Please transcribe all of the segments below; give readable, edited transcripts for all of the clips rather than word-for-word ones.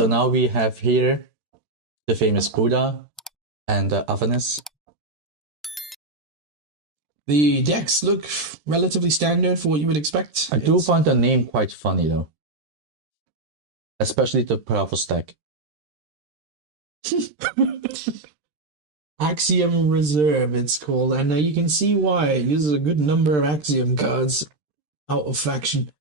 So now we have here the famous Buddha and Avanes. The decks look relatively standard for what you would expect. I do find the name quite funny though. Especially the powerful stack. Axiom Reserve, it's called, and now you can see why. It uses a good number of Axiom cards out of faction.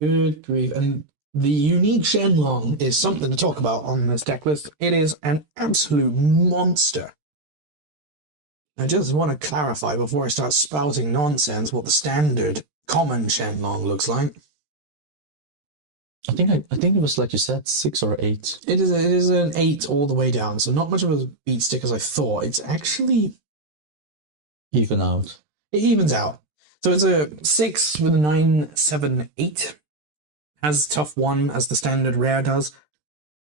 Good grief. And the unique Shenlong is something to talk about on this deck list. It is an absolute monster. I just want to clarify before I start spouting nonsense what the standard common Shenlong looks like. I think it was like you said 6 or 8. It is an 8 all the way down, so not much of a beat stick as I thought. It's actually Even out. It evens out. So it's a 6 with a 9, 7, 8. Has tough 1 as the standard rare does,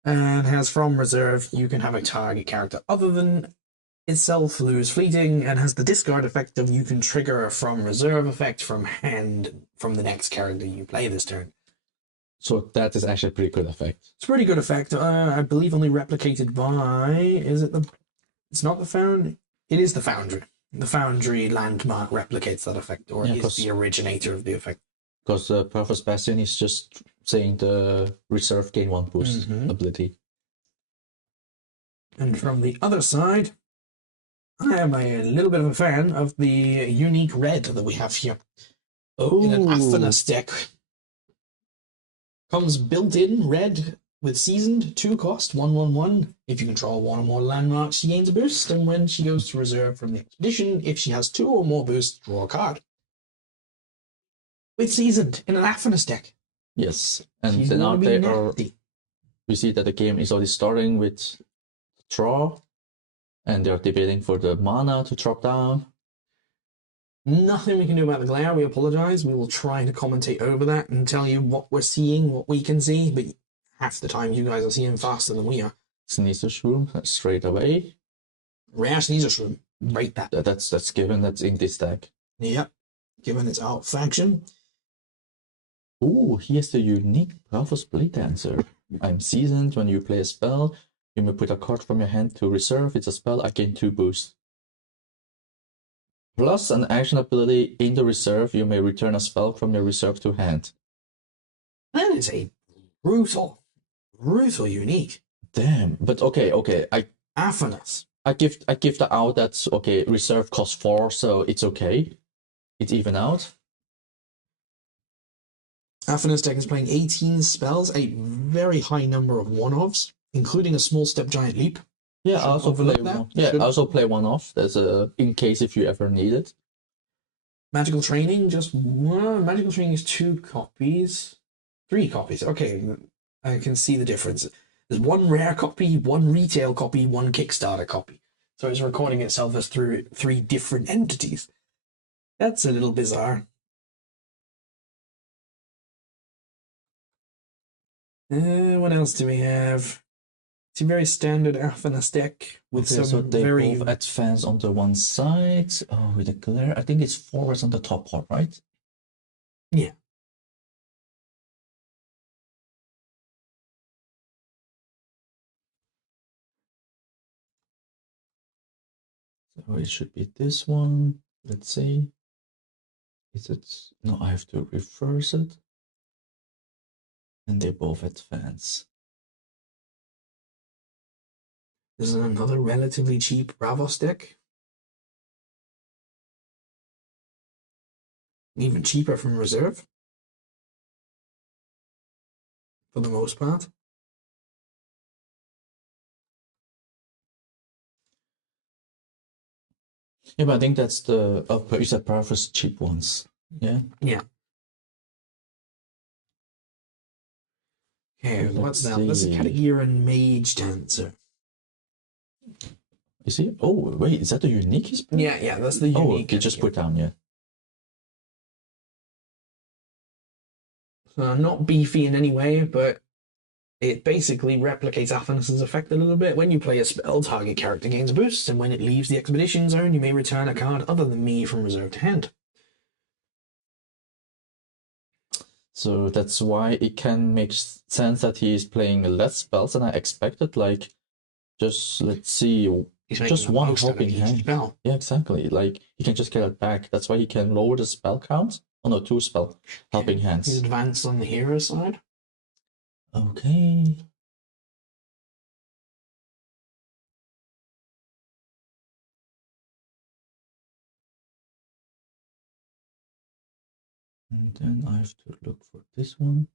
and has from reserve you can have a target character other than itself lose fleeting, and has the discard effect of you can trigger a from reserve effect from hand from the next character you play this turn. So that is actually a pretty good effect. It's a pretty good effect. I believe only replicated by, is it the, it's not the Foundry? It is the Foundry. The Foundry landmark replicates that effect, or is the originator of the effect. Because the Purpose Bastion is just saying the reserve gain 1 boost ability. And from the other side, I am a little bit of a fan of the unique red that we have here. Oh, in an Athanas deck. Comes built in red with seasoned 2 cost 1/1/1. If you control 1 or more landmarks, she gains a boost, and when she goes to reserve from the expedition, if she has 2 or more boosts, draw a card. With seasoned in an Athanas deck. Yes, and then out there we see that the game is already starting with draw, and they're debating for the mana to drop down. Nothing we can do about the glare, we apologize. We will try to commentate over that and tell you what we're seeing, what we can see, but half the time you guys are seeing faster than we are. Sneezer Shroom, straight away. Rare Sneezer Shroom, rate that. That's given, that's in this deck. Yep, given it's out faction. Ooh, here's the unique Powerful Blade Dancer. I'm seasoned. When you play a spell, you may put a card from your hand to reserve. It's a spell, I gain 2 boosts. Plus an action ability in the reserve, you may return a spell from your reserve to hand. That is a brutal unique. Damn, but okay. Athanas. I give the out that okay, reserve costs 4, so it's okay. It's even out. Athanas deck is playing 18 spells, a very high number of one-offs, including a small step giant leap. Yeah, I also play one. Yeah, I also play one off. There's a in case if you ever need it. Magical Training, just one. Magical Training is 2 copies. 3 copies. Okay, I can see the difference. There's 1 rare copy, 1 retail copy, 1 Kickstarter copy. So it's recording itself as through 3 different entities. That's a little bizarre. What else do we have? It's a very standard Athanas deck with some they very both advance on the one side. Oh, with the glare. I think it's forwards on the top part, right? Yeah. So it should be this one. Let's see. Is it? No, I have to reverse it. And they both advance. This is another relatively cheap Bravos deck. Even cheaper from reserve. For the most part. Yeah, but I think that's the you said Bravos cheap ones. Yeah. Yeah. Okay, what's that? That's a Katagiran Mage Dancer. You see? Oh, wait, is that the unique he's playing? Yeah, that's the unique. Oh, okay, just put down, yeah. So not beefy in any way, but it basically replicates Athanas' effect a little bit. When you play a spell, target character gains a boost, and when it leaves the expedition zone, you may return a card other than me from reserve to hand. So that's why it can make sense that he's playing less spells than I expected. Like, just let's see, just one helping hand. Spell. Yeah, exactly. Like he can just get it back. That's why he can lower the spell count. Oh no, 2 spell helping hands. He's advanced on the hero side. Okay. And then I have to look for this one.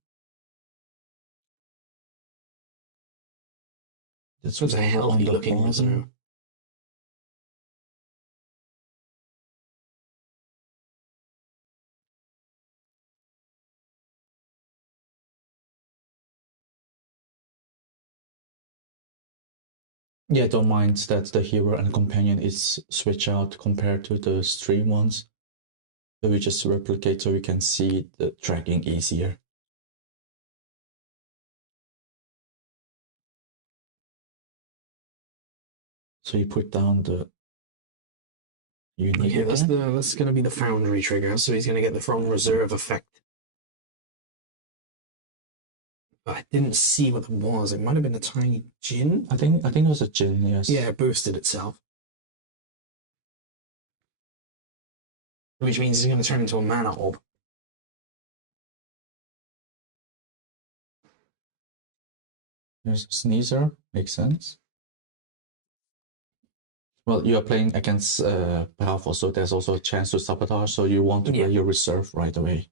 That's a healthy looking reserve. Yeah, don't mind that the hero and companion is switch out compared to the stream ones. So we just replicate so we can see the tracking easier. So you put down the unique. Okay, that's gonna be the Foundry trigger, so he's gonna get the from reserve effect. But I didn't see what it was. It might have been a tiny Djinn. I think it was a Djinn, yes. Yeah, it boosted itself. Which means he's gonna turn into a mana orb. There's a Sneezer, makes sense. Well, you are playing against Bravo, so there's also a chance to sabotage, so you want to play your reserve right away.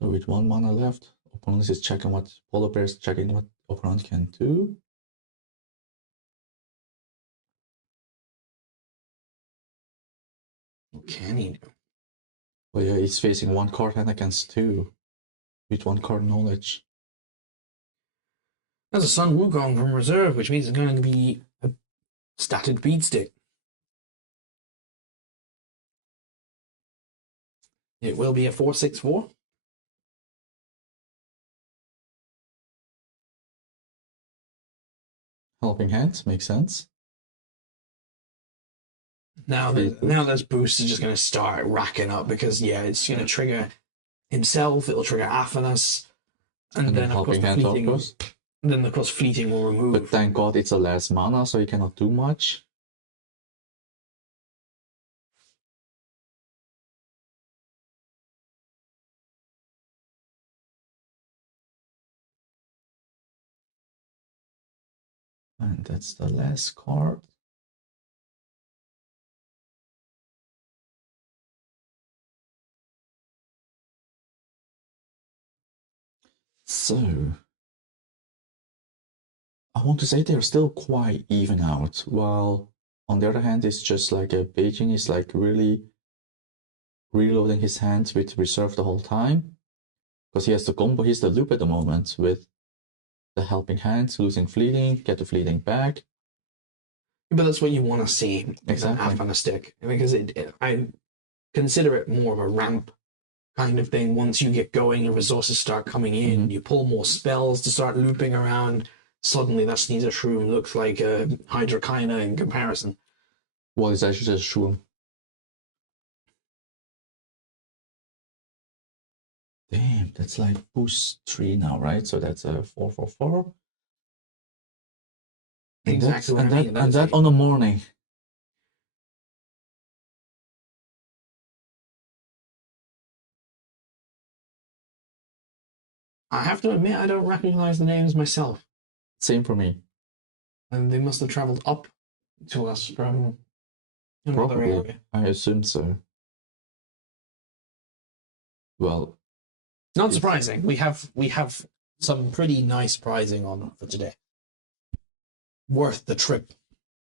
So with 1 mana left, opponent is checking what Polar Bear is checking what opponent can do. What can he do? Well, yeah, he's facing 1 card hand against 2 with 1 card knowledge. There's a Sun Wukong from reserve, which means it's going to be a statted beatstick. It will be a 4/6/4. Helping hand, makes sense. Now this boost is just going to start racking up because it's going to trigger himself. It'll trigger Athanas, and then of course the fleeting. Then of course fleeting will remove. But thank God it's a less mana, so you cannot do much. And that's the last card. So, I want to say they're still quite even out, while on the other hand, it's just like a Beijing is like really reloading his hands with reserve the whole time. Because he has the combo, he's the loop at the moment with the helping hands, losing fleeting, get the fleeting back. But that's what you want to see, exactly. Half on a stick, because I consider it more of a ramp kind of thing. Once you get going and resources start coming in, you pull more spells to start looping around. Suddenly, that Sneezer Shroom looks like a Hydrochina in comparison. Well, it's actually just Shroom. Damn, that's like boost 3 now, right? So that's a 4/4/4. Exactly. And that on the morning. I have to admit, I don't recognize the names myself. Same for me. And they must have traveled up to us from another area. I assume so. Well, not surprising. We have some pretty nice prizing on for today. Worth the trip.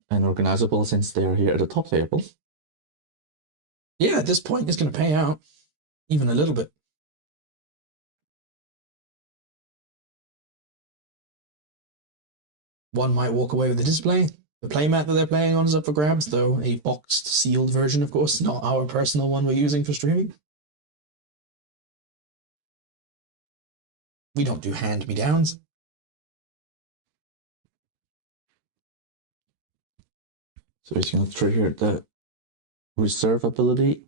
And organizable since they're here at the top table. Yeah, at this point, it's going to pay out even a little bit. One might walk away with the display. The playmat that they're playing on is up for grabs, though a boxed, sealed version, of course, not our personal one we're using for streaming. We don't do hand-me-downs. So he's going to trigger the reserve ability.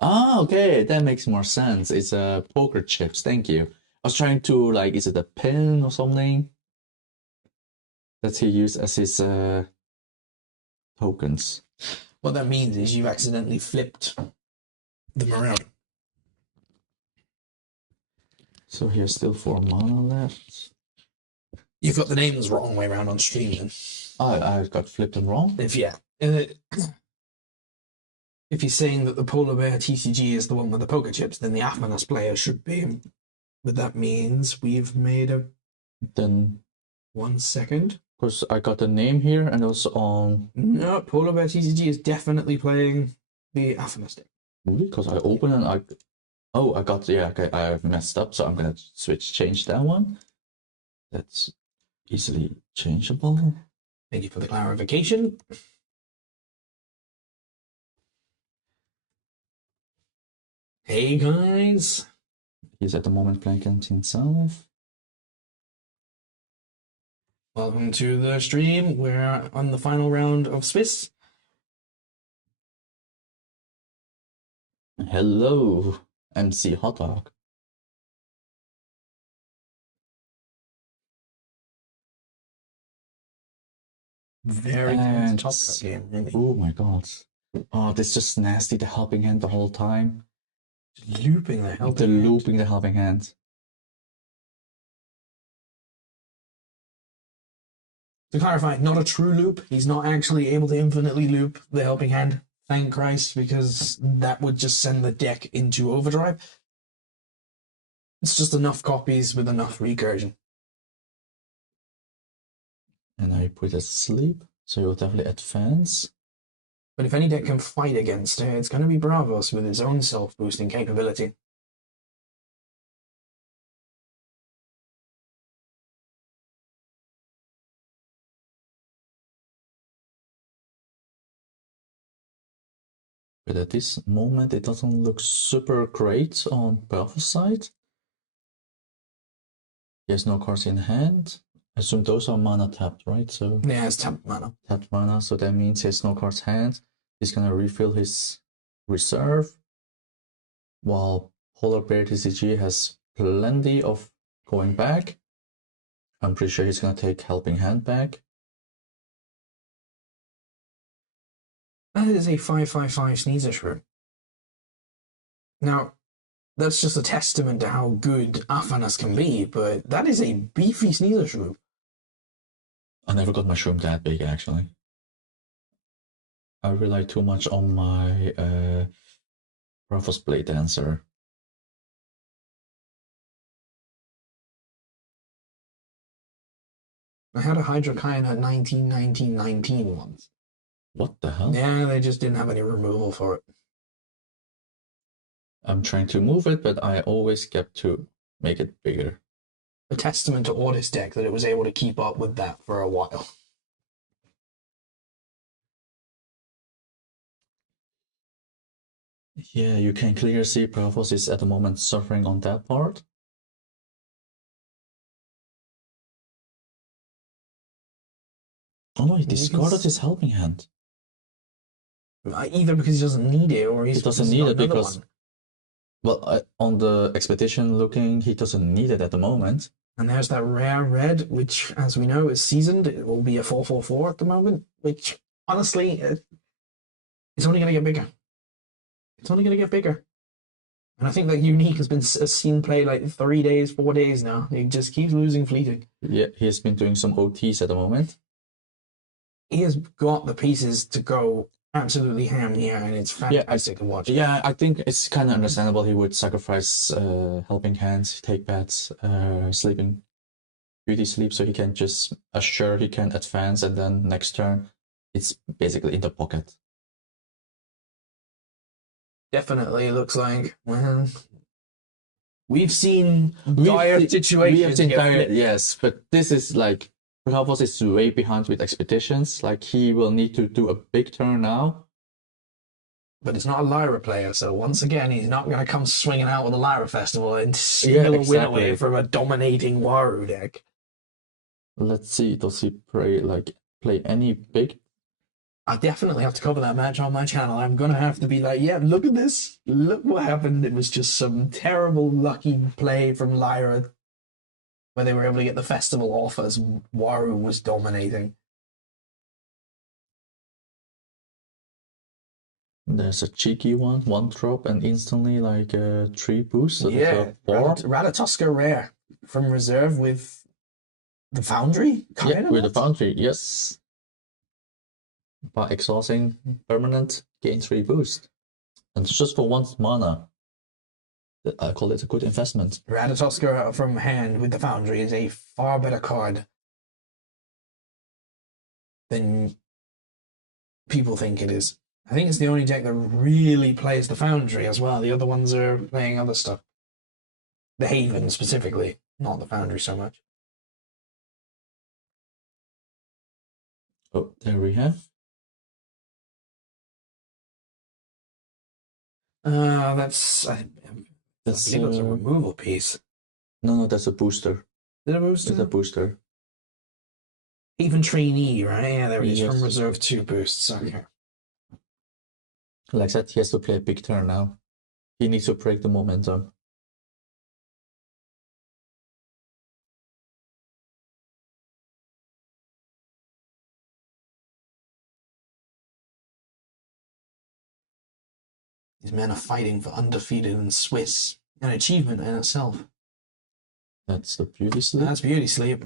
Ah, okay, that makes more sense. It's poker chips. Thank you. I was trying to like, is it a pin or something that he used as his tokens? What that means is you've accidentally flipped them around. So he has still 4 mana left. You've got the names the wrong way around on stream then. I got flipped them wrong. If he's saying that the Polar Bear TCG is the one with the poker chips, then the Afanas player should be. But that means we've made a. Then 1 second. because I got the name here and also on. No, Polar Bear TCG is definitely playing the Afanas deck. Really? Because I open and I. Oh, I got, yeah, okay, I messed up, so I'm gonna change that one. That's easily changeable. Thank you for the clarification. Hey guys. He's at the moment playing against himself. Welcome to the stream. We're on the final round of Swiss. Hello, MC Hot Dog. Very And top cut game, really. Oh my god. Oh, this is just nasty, the helping hand the whole time. Looping the helping hand. Looping the helping hand. To clarify, not a true loop. He's not actually able to infinitely loop the helping hand. Thank Christ, because that would just send the deck into overdrive. It's just enough copies with enough recursion. And I put it asleep, so you'll definitely advance. But if any deck can fight against it, it's going to be Bravos with its own self-boosting capability. But at this moment, it doesn't look super great on Bravos' side. He has no cards in hand. I assume those are mana tapped, right? So yeah, it's tapped mana. Tapped mana, so that means he has no cards hand. He's gonna refill his reserve, while Polar Bear TCG has plenty of going back. I'm pretty sure he's gonna take Helping Hand back. That is a 5/5/5 Sneezer Shrew. Now, that's just a testament to how good Afanas can be, but that is a beefy Sneezer Shrew. I never got my shroom that big, actually. I rely too much on my Ruffles Blade Dancer. I had a Hydrokion at 19 once. What the hell? Yeah, they just didn't have any removal for it. I'm trying to move it, but I always get to make it bigger. A testament to Audis deck that it was able to keep up with that for a while. Yeah, you can clearly see Bravos is at the moment suffering on that part. Oh no, he discarded his helping hand. Either because he doesn't need it, or he doesn't need it because, well, on the expedition looking, he doesn't need it at the moment. And there's that rare red, which, as we know, is seasoned. It will be a 4/4/4 at the moment, which, honestly, it's only going to get bigger. It's only going to get bigger. And I think that Unique has been seen play like 3 days, 4 days now. He just keeps losing fleeting. Yeah, he's been doing some OTs at the moment. He has got the pieces to go absolutely ham here, and it's fantastic to watch. Yeah, I think it's kind of understandable he would sacrifice helping hands, take bats, sleeping, beauty sleep, so he can just assure he can advance, and then next turn it's basically in the pocket. Definitely looks like, well, we've seen dire situations. Yes, but this is like Bravos is way behind with expeditions. Like he will need to do a big turn now. But it's not a Lyra player, so once again, he's not going to come swinging out with a Lyra Festival and steal a win away from a dominating Waru deck. Let's see, does he play any big? I definitely have to cover that match on my channel. I'm gonna have to be like, yeah, look at this. Look what happened. It was just some terrible lucky play from Lyra where they were able to get the festival off as Waru was dominating. There's a cheeky one drop, and instantly like 3 boosts. So Yeah, there's 4. Ratatoska rare from reserve with the Foundry. Yeah, with the Foundry, yes. By exhausting permanent, gain 3 boost. And just for 1 mana, I call it a good investment. Ratatoska from hand with the Foundry is a far better card than people think it is. I think it's the only deck that really plays the Foundry as well. The other ones are playing other stuff. The Haven specifically, not the Foundry so much. Oh, there we have. That's I believe it's a removal piece. No, that's a booster. Is it a booster? It's a booster. Even trainee, right? Yeah, there it is. Yes. From reserve 2 boosts. Okay. Like that, he has to play a big turn now. He needs to break the momentum. These men are fighting for undefeated in Swiss, an achievement in itself. That's the beauty sleep. That's beauty sleep,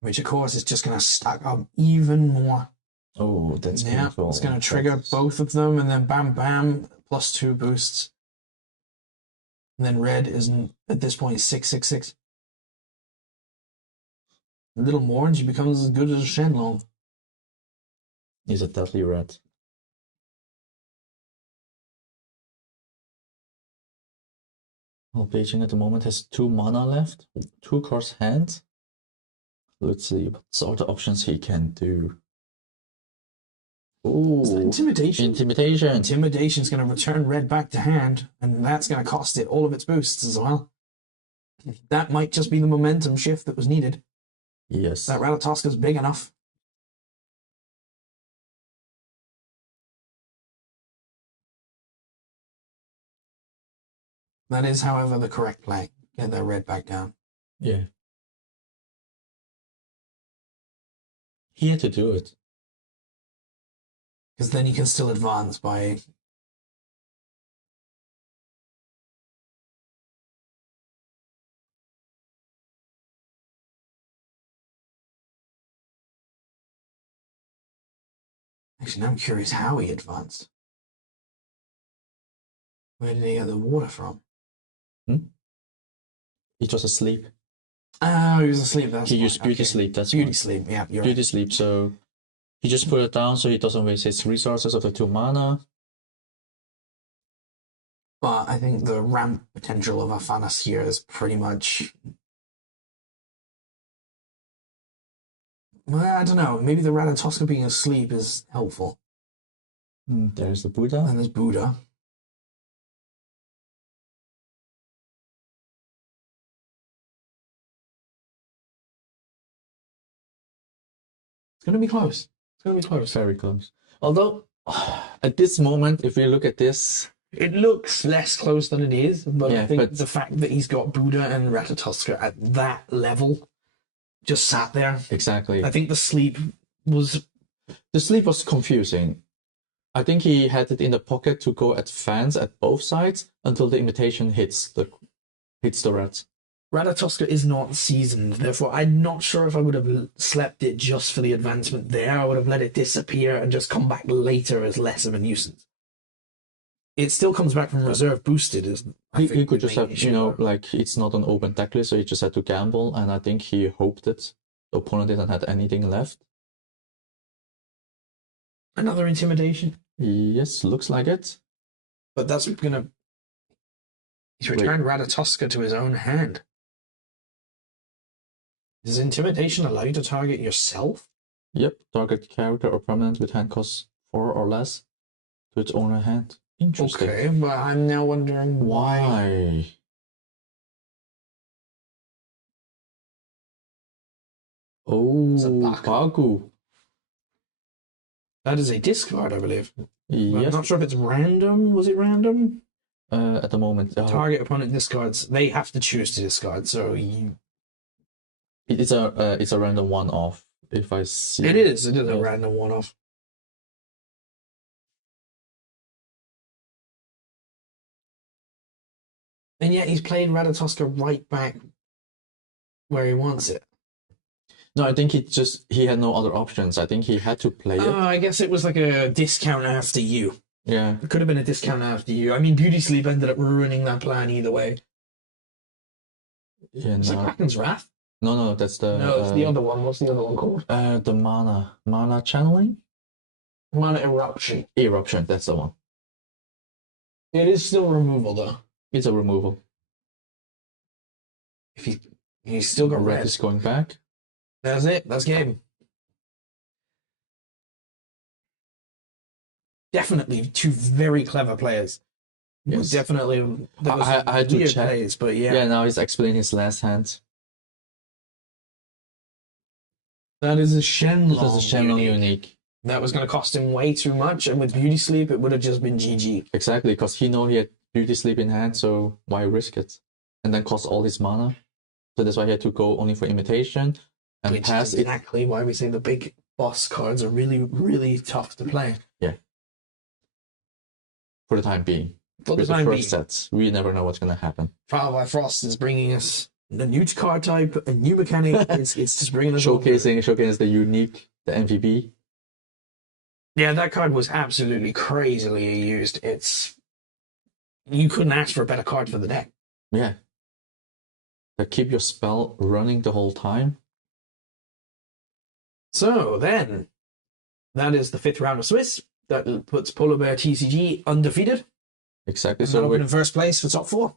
which of course is just going to stack up even more. Oh, that's painful. It's going to trigger both of them, and then bam, bam, +2 boosts. And then red is at this point 6/6/6. A little more, and she becomes as good as a Shenlong. He's a deadly red. Well, Beijing at the moment has 2 mana left, 2 cards hand. Let's see what sort of options he can do. Ooh, Intimidation. Intimidation is going to return red back to hand, and that's going to cost it all of its boosts as well. That might just be the momentum shift that was needed. Yes. That Ratatoska's big enough. That is, however, the correct play. Get that red back down. Yeah. He had to do it. Because then you can still advance by... Actually, now I'm curious how he advanced. Where did he get the water from? He was asleep. Oh, he was asleep. That's he used beauty sleep. That's beauty sleep. Yeah, you're beauty right. sleep. So he just put it down so he doesn't waste his resources of the 2 mana. But I think the ramp potential of Afanas here is pretty much... Well, I don't know. Maybe the Ratatoska being asleep is helpful. There's the Buddha. And there's Buddha. It's going to be close. It's going to be close. Very close. Although, at this moment, if we look at this... It looks less close than it is, but yeah, I think the fact that he's got Buddha and Ratatoska at that level just sat there. Exactly. I think the sleep was... The sleep was confusing. I think he had it in the pocket to go advance at both sides until the invitation hits the red. Ratatoska is not seasoned, therefore I'm not sure if I would have slept it just for the advancement there. I would have let it disappear and just come back later as less of a nuisance. It still comes back from reserve boosted. He could just have, like, it's not an open deck list, so he just had to gamble, and I think he hoped that the opponent didn't have anything left. Another intimidation? Yes, looks like it. But that's gonna... He's returned Ratatoska to his own hand. Does intimidation allow you to target yourself? Yep, target character or permanent with hand cost 4 or less to its owner hand. Interesting. Okay, but I'm now wondering why. Oh, Baku. Baku. That is a discard, I believe. Yes. I'm not sure if it's random. Was it random? At the moment. Target opponent discards. They have to choose to discard, so you... It's a random one-off, if I see. It is a Yes. random one-off. And yet he's played Ratatoska right back where he wants it. No, I think he had no other options. I think he had to play it. I guess it was like a discount after you. Yeah. It could have been a discount after you. I mean, Beauty Sleep ended up ruining that plan either way. Yeah, It's like Kraken's Wrath? No, that's the... No, it's the other one. What's the other one called? The mana channeling? Mana Eruption. Eruption, that's the one. It is still removal, though. It's a removal. If he's still got Red red. is going back. That's it. That's game. Definitely two very clever players. Yes. Definitely. I had to check. Plays, but yeah. Yeah, now he's explaining his last hand. That is a Shenlong. That's a Shenlong unique. That was going to cost him way too much, and with Beauty Sleep, it would have just been GG. Exactly, because he know he had Beauty Sleep in hand, so why risk it? And then cost all his mana. So that's why he had to go only for imitation and Which pass is exactly why we say the big boss cards are really, really tough to play. Yeah. For the time being. For the With time the being. first sets, we never know what's going to happen. Trial by Frost is bringing us a new card type, a new mechanic. it's just bringing us Showcasing the unique, the MVP. Yeah, that card was absolutely crazily used. You couldn't ask for a better card for the deck. Yeah. To keep your spell running the whole time. So then, that is the 5th round of Swiss. That puts Polar Bear TCG undefeated. Exactly. And So we're in first place for top 4.